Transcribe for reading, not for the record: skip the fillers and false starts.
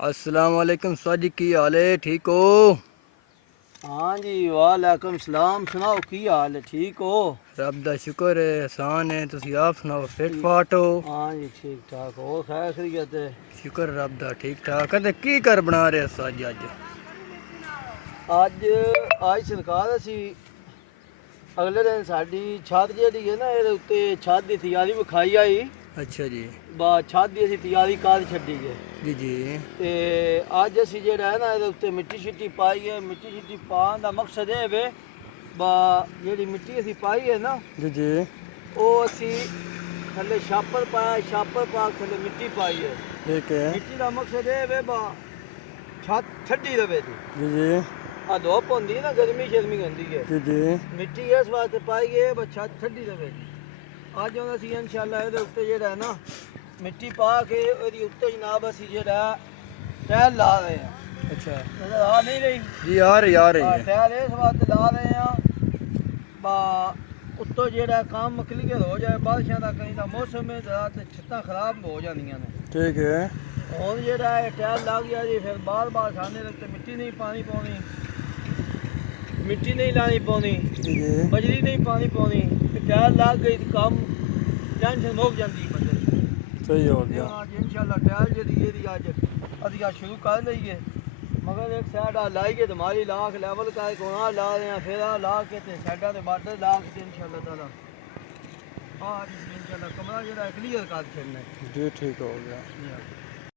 अस्सलाम वालेकुम सर जी, की हाल है? ठीक हो? हाँ जी, वालेकुम सलाम। सुनाओ की हाल है? ठीक हो? रब दा शुक्र है, एहसान है। तुसी आप सुनाओ, फिट ठीक। फाट हो? हाँ जी, ठीक ठाक हो। खैर खैरियत है? शुक्र रब दा, ठीक ठाक। कहते की कर बना रहे हो सर जी अज? ਅੱਜ ਸਰਕਾਰ ਅਸੀਂ ਅਗਲੇ ਦਿਨ ਸਾਡੀ ਛੱਤ ਜਿਹੜੀ ਹੈ ਨਾ ਇਹਦੇ ਉੱਤੇ ਛੱਤ ਦੀ ਤਿਆਰੀ ਵਿਖਾਈ ਆਈ। अच्छा जी। ਬਾ ਛੱਤ ਦੀ ਅਸੀਂ ਤਿਆਰੀ ਕਰ ਛੱਡੀ ਹੈ जी जी। ਤੇ ਅੱਜ ਅਸੀਂ ਜਿਹੜਾ ਹੈ ਨਾ ਇਹਦੇ ਉੱਤੇ ਮਿੱਟੀ ਸ਼ਿੱਟੀ ਪਾਈ ਹੈ। ਮਿੱਟੀ ਸ਼ਿੱਟੀ ਪਾਉਣ ਦਾ ਮਕਸਦ ਇਹ ਵੇ ਬਾ ਜਿਹੜੀ ਮਿੱਟੀ ਅਸੀਂ ਪਾਈ ਹੈ ਨਾ जी जी। ਉਹ ਅਸੀਂ ਥੱਲੇ ਛਾਪਰ ਪਾਇਆ, ਛਾਪਰ ਪਾ ਕੇ ਥੱਲੇ ਮਿੱਟੀ ਪਾਈ ਹੈ। ठीक है। ਮਿੱਟੀ ਦਾ ਮਕਸਦ ਇਹ ਵੇ ਬਾ ਛੱਤ ਠੰਡੀ ਰਵੇ ਜੀ। जी जी। ਆ ਧੁੱਪ ਹੁੰਦੀ ਹੈ ਨਾ, ਗਰਮੀ ਸ਼ਰਮੀ ਹੁੰਦੀ ਹੈ। जी जी। ਮਿੱਟੀ ਇਸ ਵਾਸਤੇ ਪਾਈ ਹੈ ਬਾ ਛੱਤ ਠੰਡੀ ਰਵੇ ਜੀ। ਅੱਜ ਹੁਣ ਅਸੀਂ ਇਨਸ਼ਾਅੱਲਾ ਇਹਦੇ ਉੱਤੇ ਜਿਹੜਾ ਹੈ ਨਾ ਮਿੱਟੀ ਪਾ ਕੇ ਇਹਦੇ ਉੱਤੇ ਜਨਾਬ ਅਸੀਂ ਜਿਹੜਾ ਟਾਇਲ ਲਾ ਰਹੇ ਹਾਂ। अच्छा ਨਜ਼ਰ ਆ ਨਹੀਂ ਰਹੀ? जी, आ रही है। ਟਾਇਲ ਇਸ ਵਾਸਤੇ ਲਾ ਰਹੇ ਹਾਂ ਬਾ ਉੱਤੋਂ ਜਿਹੜਾ ਕੰਮ ਕਲੀਅਰ ਹੋ ਜਾਏ। ਬਾਰਿਸ਼ਾਂ ਦਾ ਕहीं ਦਾ ਮੌਸਮ ਹੈ ਜ਼ਰਾ ਤੇ ਛੱਤਾਂ ਖਰਾਬ ਹੋ ਜਾਂਦੀਆਂ ਨੇ। ठीक है। ਹੁਣ ਜਿਹੜਾ ਇਹ ਟਾਇਲ ਲੱਗ ਗਿਆ ਜੀ, ਫਿਰ ਬਾਰ-ਬਾਰ ਸਾਨੇ ਉੱਤੇ ਮਿੱਟੀ ਨਹੀਂ ਪਾਣੀ ਪਾਉਣੀ, ਮਿੱਟੀ ਨਹੀਂ ਲਾਣੀ ਪਾਉਣੀ, जी जी। ਬਜਰੀ ਨਹੀਂ ਪਾਣੀ ਪਾਉਣੀ। ਤੇ ਟਾਇਲ ਲੱਗ ਗਈ ਤੇ ਕੰਮ ਟੈਨਸ਼ਨ ਮੁੱਕ ਜਾਂਦੀ ਬੰਦੇ ਦੀ। सही हो ਤੇ गया। ਅੱਜ ਇਨਸ਼ਾਅੱਲਾ ਟਾਇਲ ਜਿਹੜੀ ਇਹਦੀ ਅੱਜ ਅਸੀਂ ਅੱਜ ਸ਼ੁਰੂ ਕਰ ਲਈਏ। ਮਗਰ ਇੱਕ ਸਾਈਡ ਆ ਲਾਈਏ ਤੇ ਮਾਲੀ ਲਾ ਕੇ ਲੈਵਲ ਕਰ ਕੋਣਾ ਲਾ ਰਹੇ ਆ, ਫਿਰ ਆ ਲਾ ਕੇ ਤੇ ਸਾਈਡਾਂ ਤੇ ਬਾਰਡਰ ਲਾ ਕੇ ਇਨਸ਼ਾਅੱਲਾ ਤਾਲਾ आज इनशाअल्लाह कमरा जो क्लियर कर छड़ना है। जी ठीक हो गया।